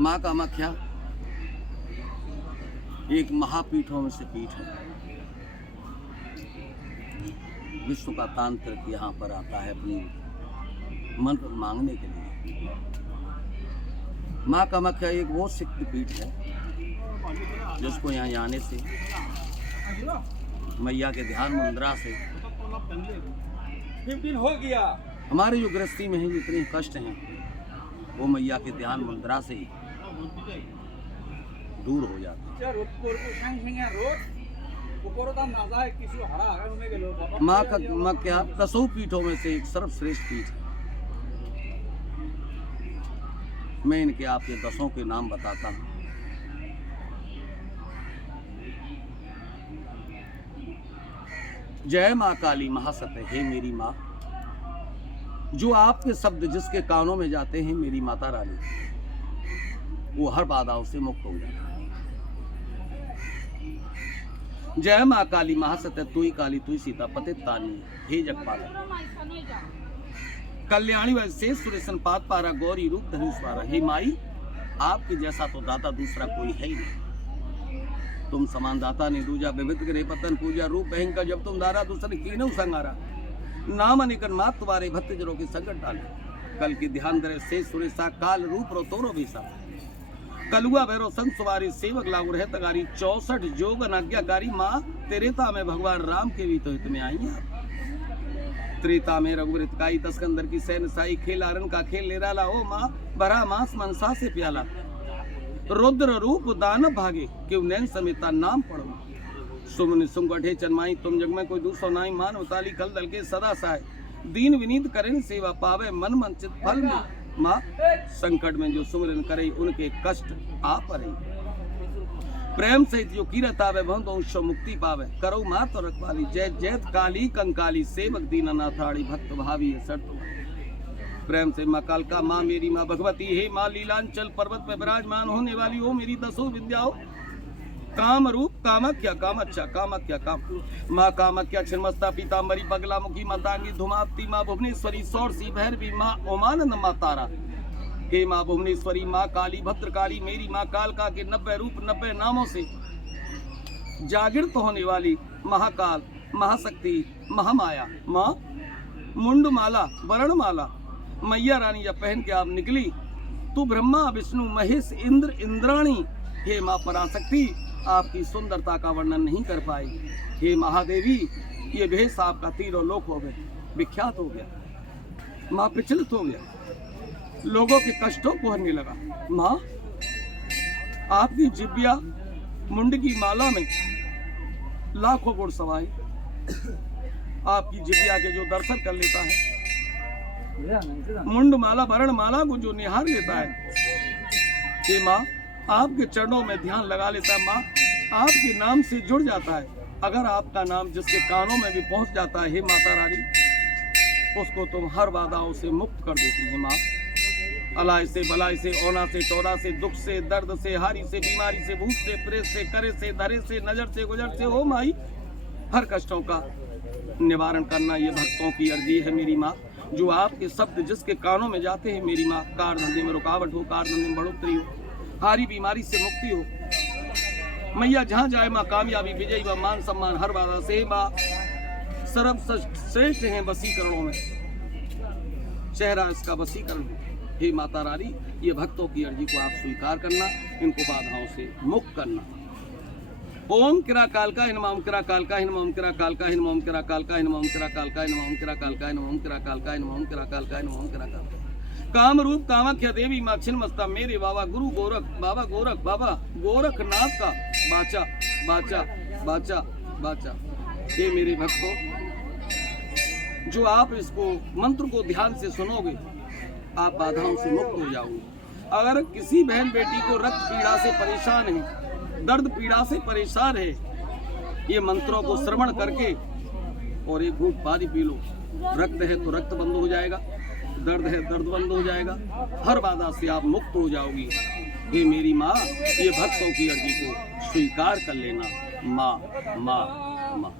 माँ कामाख्या एक महापीठों में से पीठ है। विश्व का तांत्रिक यहाँ पर आता है अपनी मंत्र मांगने के लिए। माँ कामाख्या एक वो शक्तिपीठ है जिसको यहाँ आने से, मैया के ध्यान मुद्रा से 15 हो गया। हमारे जो गृहस्थी में है जितने कष्ट हैं वो मैया के ध्यान मुद्रा से ही दूर हो जाते हैं। माँ कामाख्या 10 पीठों में से एक सर्वश्रेष्ठ पीठ है। मैं इनके आपके 10 के नाम बताता हूँ। जय माँ काली महासत्य, हे मेरी माँ, जो आपके शब्द जिसके कानों में जाते हैं मेरी माता रानी, वो हर बाधाओं से मुक्त हो जाता है। जय माँ काली महासत्य, तू ही काली तू ही सीता पतित तानी, हे जगपाल कल्याणी वैसे सुरेशन पात पारा गौरी रूप धनुष्वारा। हे माई, आपके जैसा तो दाता दूसरा कोई है ही नहीं। तुम समान दाता ने दूजा, विविध करे पतन पूजा, रूप भयंकर जब तुम दारा दूसरे कीनऊ संगारा। नाम अनिकन मात तुम्हारे भक्त जनों के संकट डाले। कल की ध्यान दरे से सुरेशा, काल रूप रो तोरो बेसा। कलुआ भैरो संत सुवारी, सेवक लागू रहे तगारी। 64 जोग अनाज्ञाकारी, माँ तेरेता में भगवान राम के भी तो हित में आई है। त्रेता में रघुवर हितकाई, 10 कंदर की सैन साई। खेल आरन का खेल निराला, ओ माँ भरा मांस मनसा से प्याला। रुद्र रूप दानव भागे, क्यों नैन समेता नाम पढ़ो। सुमन सुंगठे चन्माई, तुम जग में कोई दूसरो नाई। मान उताली कल दल के सदा सहाय, दीन विनीत करें सेवा पावे। मन मंचित फल में माँ, संकट में जो सुमरन करे उनके कष्ट आ परे। प्रेम सहित जो कीरत आवे बहुत उससे मुक्ति पावे। करो माँ तो रखवाली, जय जैत काली कंकाली। सेवक दीनानाथाड़ी, भक्त भावी है शर्त। प्रेम से माँ कालका, माँ मेरी माँ भगवती, हे माँ लीलांचल पर्वत पे विराजमान होने वाली हो मेरी 10 विद्याओं। काम रूप कामाख्या, कामाख्या कामाख्या काम। माँ कामाख्या छिन्मस्ता पीताम्बरी, बगला मुखी मातांगी धुमावती। माँ भुवनेश्वरी सौरसी भैरवी, माँ ओमानंद माँ तारा। हे माँ भुवनेश्वरी, माँ काली भद्रकाली, मेरी माँ कालका के 90 रूप 90 नामों से जागृत होने वाली महाकाल महाशक्ति महामाया। माँ मुंडमाला वरणमाला मैया रानी जब पहन के आप निकली तो ब्रह्मा विष्णु महेश इंद्र इंद्राणी, हे माँ पराशक्ति, आपकी सुंदरता का वर्णन नहीं कर पाई। हे महादेवी, ये भेष आपका तीनों लोक हो गए, विख्यात हो गया। माँ विचलित हो गया, लोगों के कष्टों को हरने लगा। माँ आपकी जिब्या मुंड की माला में लाखों गुण समाये। आपकी जिब्या के जो दर्शन कर लेता है, मुंड माला वरण माला को जो निहार लेता है, हे माँ आपके चरणों में ध्यान लगा लेता है। माँ आपके नाम से जुड़ जाता है। अगर आपका नाम जिसके कानों में भी पहुंच जाता है, हे माता रानी, उसको तुम हर बाधाओं से मुक्त कर देती है। माँ अलाय से बलाय से, ओना से टोना से, दुख से दर्द से, हारी से बीमारी से, भूख से प्रेत से, करे से धरे से, नजर से गुजर से, हो माई हर कष्टों का निवारण करना ये भक्तों की अर्जी है। मेरी माँ, जो आपके शब्द जिसके कानों में जाते हैं मेरी माँ, कार धंधे में रुकावट हो, कार धंधे में बढ़ोतरी हो, हारी बीमारी से मुक्ति हो। मैया जहाँ जाए माँ कामयाबी विजयी व मान सम्मान हर बाधा से। माँ सर्वश्रेष्ठ हैं वसीकरणों में, चेहरा इसका वसीकरण है। हे माता रानी, ये भक्तों की अर्जी को आप स्वीकार करना, इनको बाधाओं से मुक्त करना। ओम किरा कालका हिनमा, ओम किरा कालका हिनमा, ओम किरा कालका हिनमा, ओम किरा कालका हिनमा, ओम किरा कालका हिनमा, ओम किरा कालका हिनमा, ओम किरा कालका हिनमा, ओम किरा कालका हिनमा, ओम किरा कालका। काम रूप कामाख्या देवी माँ छिन्मस्ता, मेरे बाबा गुरु गोरख, बाबा गोरखनाथ का बाचा बाचा बाचा बाचा। हे मेरे भक्तों, जो आप इसको मंत्र को ध्यान से सुनोगे आप बाधाओं से मुक्त हो जाओगे। अगर किसी बहन बेटी को रक्त पीड़ा से परेशान है, दर्द पीड़ा से परेशान है, ये मंत्रों को श्रवण करके और एक घूंट पानी पी लो। रक्त है तो रक्त बंद हो जाएगा, दर्द है दर्द बंद हो जाएगा, हर बाधा से आप मुक्त हो जाओगी। हे मेरी माँ, ये भक्तों की अर्जी को स्वीकार कर लेना। माँ माँ माँ।